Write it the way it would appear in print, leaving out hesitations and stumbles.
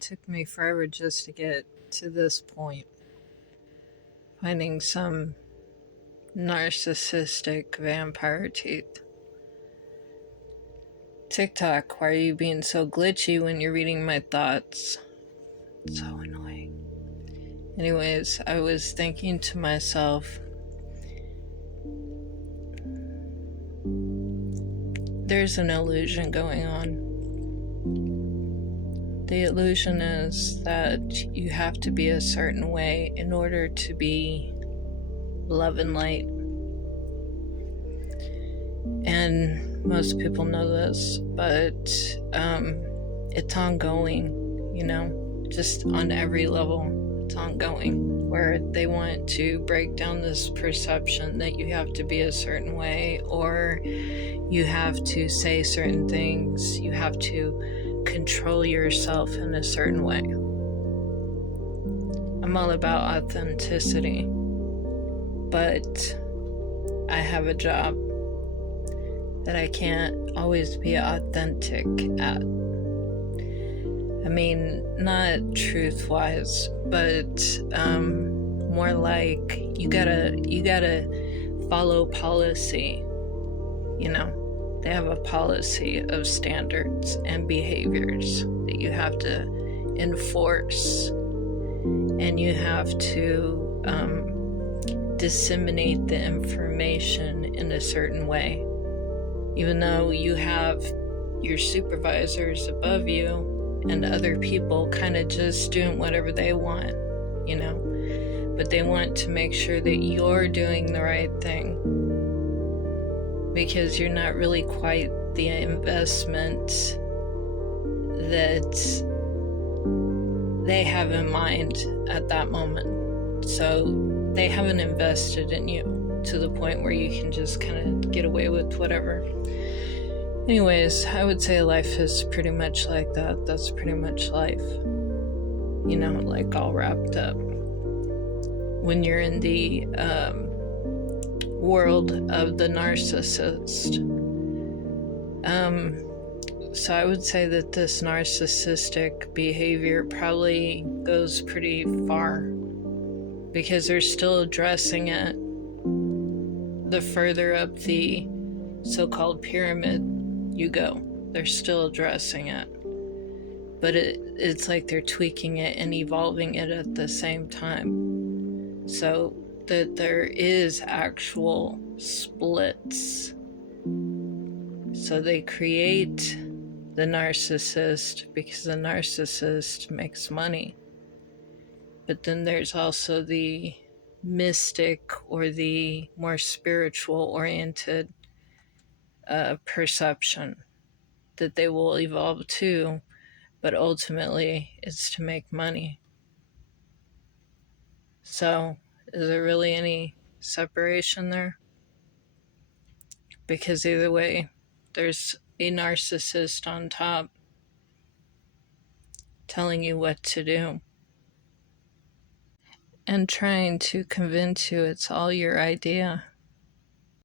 it took me forever just to get to this point. Finding some narcissistic vampire teeth. TikTok, why are you being so glitchy when you're reading my thoughts? It's so annoying. Anyways, I was thinking to myself, there's an illusion going on. The illusion is that you have to be a certain way in order to be love and light. And most people know this, but it's ongoing, just on every level. It's ongoing, where they want to break down this perception that you have to be a certain way, or you have to say certain things, you have to control yourself in a certain way. I'm all about authenticity, but I have a job that I can't always be authentic at. I mean, not truth-wise, but more like you gotta follow policy. They have a policy of standards and behaviors that you have to enforce, and you have to disseminate the information in a certain way. Even though you have your supervisors above you and other people kind of just doing whatever they want, but they want to make sure that you're doing the right thing, because you're not really quite the investment that they have in mind at that moment. So they haven't invested in you to the point where you can just kind of get away with whatever. Anyways, I would say life is pretty much like that. That's pretty much life. Like all wrapped up. When you're in the world of the narcissist. So I would say that this narcissistic behavior probably goes pretty far, because they're still addressing it the further up the so-called pyramid you go. They're still addressing it, but it's like they're tweaking it and evolving it at the same time, so that there is actual splits. So they create the narcissist because the narcissist makes money, but then there's also the mystic or the more spiritual oriented perception that they will evolve to, but ultimately it's to make money. So is there really any separation there? Because either way, there's a narcissist on top telling you what to do and trying to convince you it's all your idea.